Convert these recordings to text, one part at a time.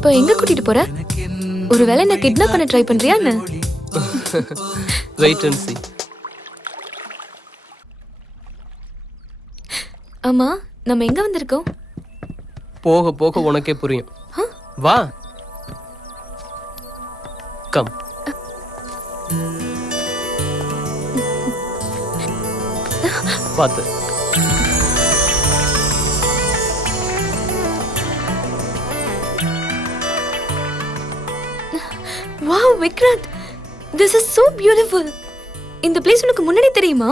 இப்போ எங்க கூட்டிட்டு போற? ஒருவேளை என்ன கிட்னாப் பண்ண ட்ரை பண்றியா என்ன? Wait and see. ஆமா, நம்ம எங்க வந்திருக்கோம்? போக போக உனக்கே புரியும். வா. கம். பாத்து. Wow Vikrant, this is so beautiful. இந்த பிளேஸ் உனக்கு முன்னாடி தெரியுமா?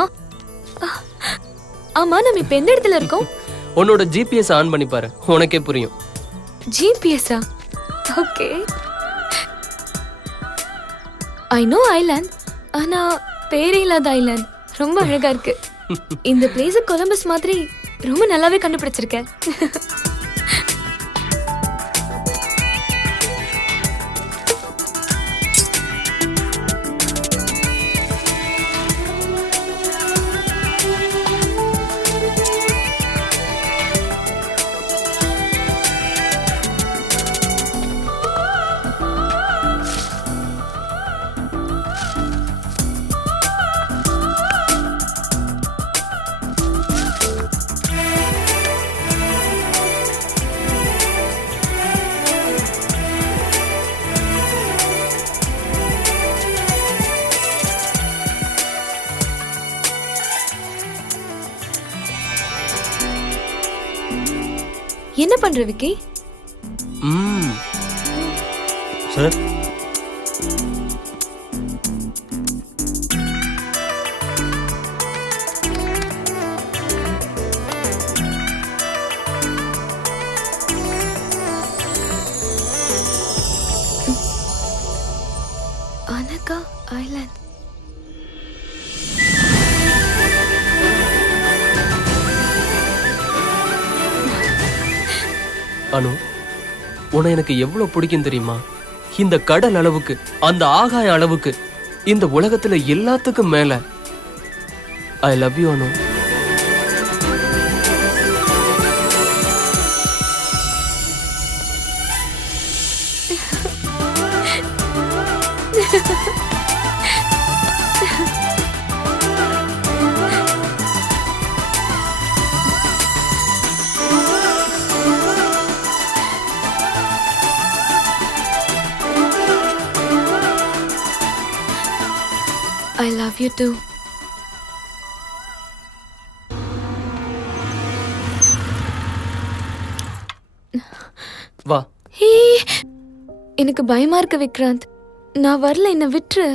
ஆமா, நம்ம இப்ப எந்த இடத்துல இருக்கோம்? உன்னோட ஜிபிஎஸ் ஆன் பண்ணி பாரு, உனக்கே புரியும். ஜிபிஎஸ்ஸா? ஓகே. ஐ நோ ஐலாண்ட், ஆனா பேரே இல்லாத ஐலாண்ட். ரொம்ப அழகா இருக்கு. இந்த பிளேஸ் கொலம்பஸ் மாதிரி ரொம்ப நல்லாவே கண்டுபிடிச்சிருக்க. என்ன பண்ற விக்கி? Sir, Anaka island. அனு, உன்னை எனக்கு எவ்வளவு பிடிக்கும் தெரியுமா? இந்த கடல் அளவுக்கு, அந்த ஆகாய அளவுக்கு, இந்த உலகத்துல எல்லாத்துக்கும் மேல I love you Anu. I love you too. வா. ஹே, எனக்கு பயமா இருக்கு விக்ராந்த். நான் வரல, என்ன விட்டுரு.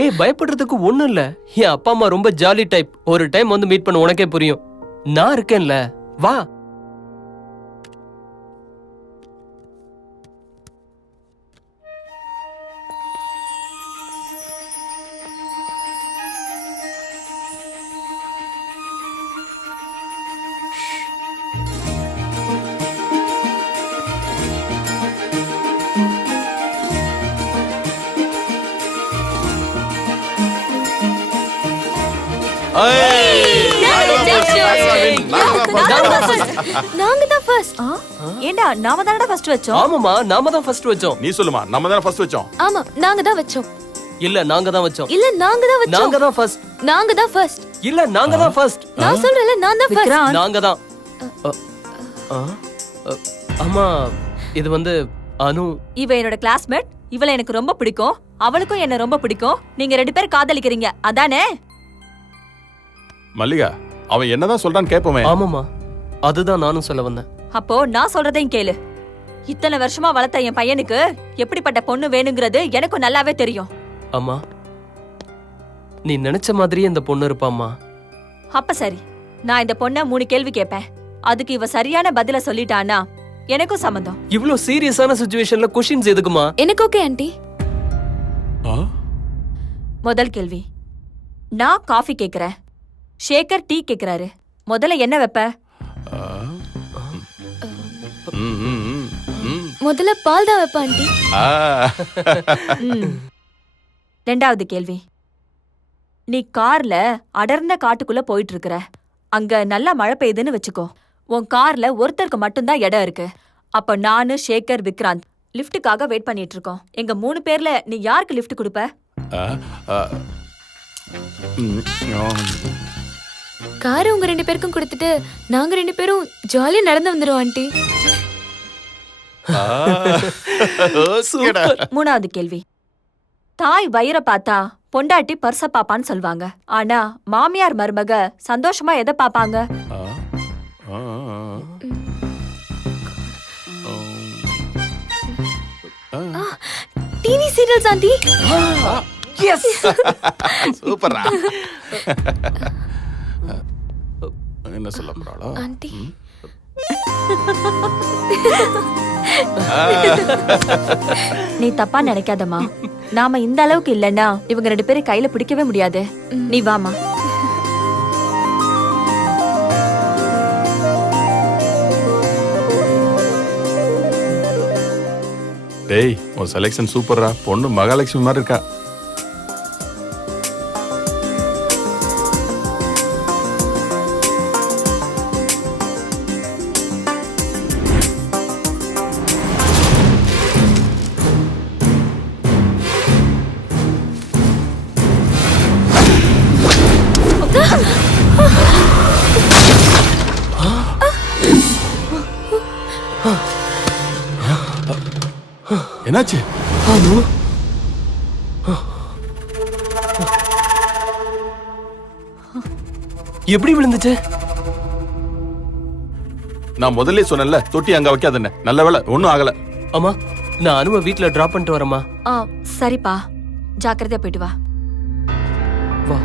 ஏய், பயப்படுறதுக்கு ஒண்ணும் இல்ல. என் அப்பா அம்மா ரொம்ப ஜாலி டைப். ஒரு டைம் வந்து மீட் பண்ண உனக்கே புரியும். நான் இருக்கேன்ல, வா. நாங்க தான் ஃபர்ஸ்ட். ஏண்டா நாம தானடா ஃபர்ஸ்ட் வச்சோம்? ஆமாமா, நாம தான் ஃபர்ஸ்ட் வச்சோம். நீ சொல்லுமா, நம்ம தானே ஃபர்ஸ்ட் வச்சோம். ஆமா, நாங்க தான் வச்சோம். இல்ல, நாங்க தான் வச்சோம். இல்ல, நாங்க தான் வச்சோம். நாங்க தான் ஃபர்ஸ்ட். நாங்க தான் ஃபர்ஸ்ட். இல்ல, நாங்க தான் ஃபர்ஸ்ட். நான் சொல்றேன்ல, நான் தான் ஃபர்ஸ்ட். நாங்க தான். ஆமா, இது வந்து அனு. இவ என்னோட கிளாஸ்மேட். இவள எனக்கு ரொம்ப பிடிக்கும். அவளுக்கும் என்ன ரொம்ப பிடிக்கும். நீங்க ரெண்டு பேரும் காதலிக்கிறீங்க, அதானே? மல்லிகா, அவன் என்னதான் சொல்றான்னு கேட்போமே. ஆமாமா, அதுதான் நானும் சொல்ல வந்தேன். அப்போ நான் சொல்றதையும் கேளு. இத்தனை வருஷமா வளர்த்த என் பையனுக்கு எப்படிப்பட்ட பொண்ணு வேணுங்கிறது எனக்கும் நல்லாவே தெரியும். அம்மா, நீ நினைச்ச மாதிரியே இந்த பொண்ணு இருப்பாம்மா. அப்ப சரி, நான் இந்த பொண்ண 3 கேள்வி கேட்பேன். அதுக்கு இவ சரியான பதில சொல்லிட்டானா எனக்கும் சம்மதம். இவ்ளோ சீரியஸான சிச்சுவேஷன்ல क्वेश्चंस எதுக்குமா? எனக்கு ஓகே ஆண்டி. முதல் கேள்வி, நான் காஃபி கேக்குறேன், ஷேகர் டீ கேக்குறாரு. முதல்ல என்ன வைப்ப? முதல்ல பால் தான் வைப்ப ஆண்டி. ரெண்டாவது கேள்வி, நீ கார்ல அடர்ந்த காட்டுக்குள்ள போயிட்டு இருக்கிற. அங்க நல்லா மழை பெய்யுதுன்னு வச்சுக்கோ. உன் கார்ல ஒருத்தருக்கு மட்டும்தான் இடம் இருக்கு. அப்ப நானு, ஷேகர், விக்ராந்த் லிஃப்ட்டுக்காக வெயிட் பண்ணிட்டு இருக்கோம். எங்க 3 பேர்ல நீ யாருக்கு லிஃப்ட் கொடுப்ப? காரை உங்க 2 பேருக்கும் கொடுத்துட்டு நாங்க 2 பேரும் ஜாலியா நடந்து வந்துருவோம் ஆண்டி. மூணாவது கேள்வி. தாய் வயிற பார்த்தா பொண்டாட்டி பர்ச பாப்பான்னு சொல்வாங்க. ஆனா மாமியார் மருமக சந்தோஷமா எதை பாப்பாங்க? TV serials aunty. எஸ் சூப்பரா. என்ன சொல்ல போறாளோ ஆண்டி. நீ தப்பா நினைக்காதம்மா. நாம இந்த அளவுக்கு இல்லன்னா இவங்க 2 பேரும் கையில பிடிக்கவே முடியாது. நீ வாமா. டேய் உன் செலெக்ஷன் சூப்பரா. பொண்ணு மகாலட்சுமி மாதிரி இருக்கா. என்னாச்சு? எப்படி விழுந்துச்சு? நான் முதல்ல சொன்னேன்ல, தொட்டி அங்க வைக்காதன்னு. நல்ல வேளை ஒண்ணும் ஆகல. அம்மா, நான் அனுவை வீட்ல டிராப் பண்ணிட்டு வரேம்மா. சரிப்பா, ஜாக்கிரதையா போயிட்டு வா. வா.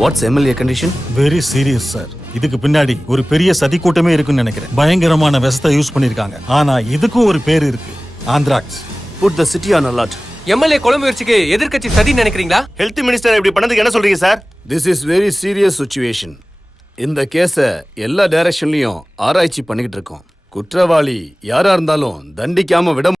What's MLA condition? Very serious sir. இதுக்கு பின்னாடி ஒரு பெரிய சதி கூட்டமே இருக்குன்னு நினைக்கிறேன். பயங்கரமான விஷத்தை யூஸ் பண்ணிருக்காங்க. ஆனா இதுக்கும் ஒரு பேர் இருக்கு, anthrax. Put the city on alert. MLA கொலை முயற்சிக்கு எதிர்க்கட்சி சதி நினைக்கிறீங்களா? ஹெல்த் மினிஸ்டர் இப்படி பண்ணதுக்கு என்ன சொல்றீங்க sir? This is very serious situation. இந்த கேஸை எல்லா டைரக்ஷன்லயும் ஆராய்ச்சி பண்ணிக்கிட்டு இருக்கோம். குற்றவாளி யாரா இருந்தாலும் தண்டிக்காம விட